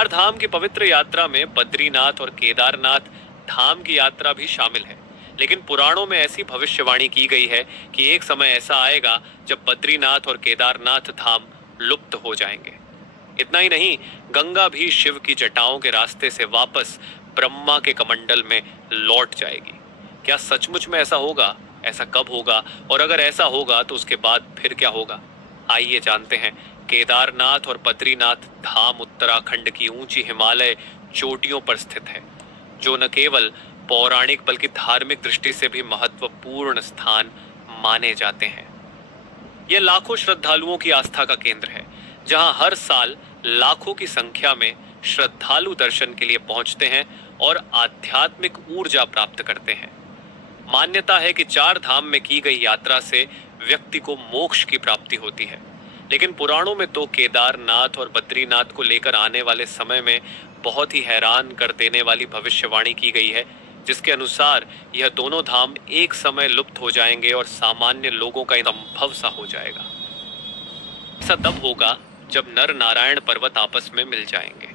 चार धाम की पवित्र यात्रा में बद्रीनाथ और केदारनाथ धाम की यात्रा भी शामिल है। लेकिन पुराणों में ऐसी भविष्यवाणी की गई है कि एक समय ऐसा आएगा जब बद्रीनाथ और केदारनाथ धाम लुप्त हो जाएंगे। इतना ही नहीं, गंगा भी शिव की जटाओं के रास्ते से वापस ब्रह्मा के कमंडल में लौट जाएगी। क्या सचमुच में ऐसा होगा? ऐसा कब होगा? और अगर ऐसा होगा तो उसके बाद फिर क्या होगा? आइए जानते हैं। केदारनाथ और बद्रीनाथ धाम उत्तराखंड की ऊंची हिमालय चोटियों पर स्थित है, जो न केवल पौराणिक बल्कि धार्मिक दृष्टि से भी महत्वपूर्ण स्थान माने जाते हैं। यह लाखों श्रद्धालुओं की आस्था का केंद्र है, जहां हर साल लाखों की संख्या में श्रद्धालु दर्शन के लिए पहुंचते हैं और आध्यात्मिक ऊर्जा प्राप्त करते हैं। मान्यता है कि चार धाम में की गई यात्रा से व्यक्ति को मोक्ष की प्राप्ति होती है। लेकिन पुराणों में तो केदारनाथ और बद्रीनाथ को लेकर आने वाले समय में बहुत ही हैरान कर देने वाली भविष्यवाणी की गई है, जिसके अनुसार यह दोनों धाम एक समय लुप्त हो जाएंगे और सामान्य लोगों का संभव सा हो जाएगा। ऐसा तब होगा जब नर नारायण पर्वत आपस में मिल जाएंगे।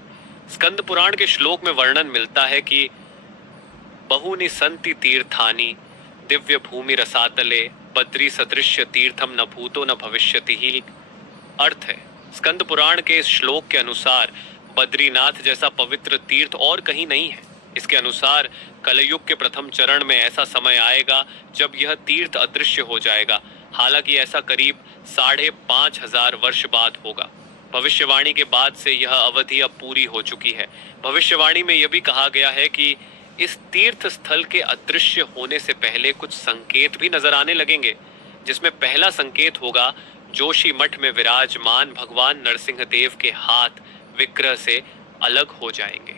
स्कंद पुराण के श्लोक में वर्णन मिलता है कि बहुनि संति तीर्थानि दिव्य भूमि रसातले बद्री सदृश्य तीर्थम न भूतो न भविष्यति ही। अर्थ है, स्कंद पुराण के इस श्लोक के अनुसार बद्रीनाथ जैसा पवित्र तीर्थ और कहीं नहीं है। इसके अनुसार कलयुग के प्रथम चरण में ऐसा समय आएगा जब यह तीर्थ अदृश्य हो जाएगा। हालांकि ऐसा करीब 5,500 वर्ष बाद होगा। भविष्यवाणी के बाद से यह अवधि अब पूरी हो चुकी है। भविष्यवाणी में यह भी कहा गया है कि इस तीर्थ स्थल के अदृश्य होने से पहले कुछ संकेत भी नजर आने लगेंगे, जिसमें पहला संकेत होगा जोशी मठ में विराजमान भगवान नरसिंह देव के हाथ विग्रह से अलग हो जाएंगे।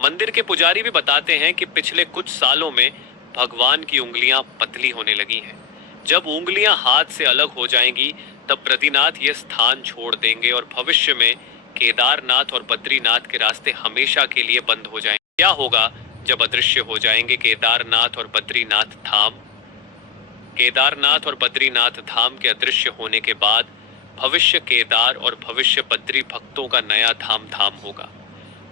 मंदिर के पुजारी भी बताते हैं कि पिछले कुछ सालों में भगवान की उंगलियां पतली होने लगी हैं। जब उंगलियां हाथ से अलग हो जाएंगी तब बद्रीनाथ ये स्थान छोड़ देंगे और भविष्य में केदारनाथ और बद्रीनाथ के रास्ते हमेशा के लिए बंद हो जाएंगे। क्या होगा जब अदृश्य हो जाएंगे केदारनाथ और बद्रीनाथ धाम? केदारनाथ और बद्रीनाथ धाम के अदृश्य होने के बाद भविष्य केदार और भविष्य बद्री भक्तों का नया धाम होगा।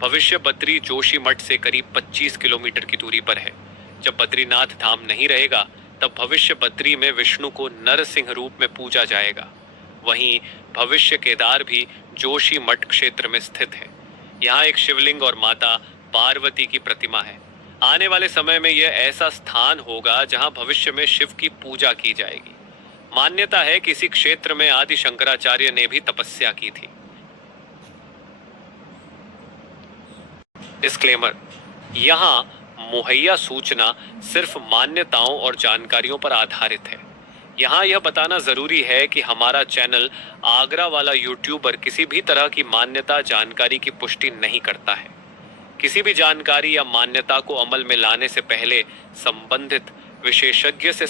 भविष्य बद्री जोशी मठ से करीब 25 किलोमीटर की दूरी पर है। जब बद्रीनाथ धाम नहीं रहेगा तब भविष्य बद्री में विष्णु को नरसिंह रूप में पूजा जाएगा। वहीं भविष्य केदार भी जोशी मठ क्षेत्र में स्थित है। यहाँ एक शिवलिंग और माता पार्वती की प्रतिमा है। आने वाले समय में यह ऐसा स्थान होगा जहां भविष्य में शिव की पूजा की जाएगी। मान्यता है कि इसी क्षेत्र में आदि शंकराचार्य ने भी तपस्या की थी। डिस्क्लेमर: यहाँ मुहैया सूचना सिर्फ मान्यताओं और जानकारियों पर आधारित है। यहाँ यह बताना जरूरी है कि हमारा चैनल आगरा वाला यूट्यूबर किसी भी तरह की मान्यता जानकारी की पुष्टि नहीं करता है। किसी भी जानकारी या मान्यता को अमल में लाने से पहले संबंधित विशेषज्ञ से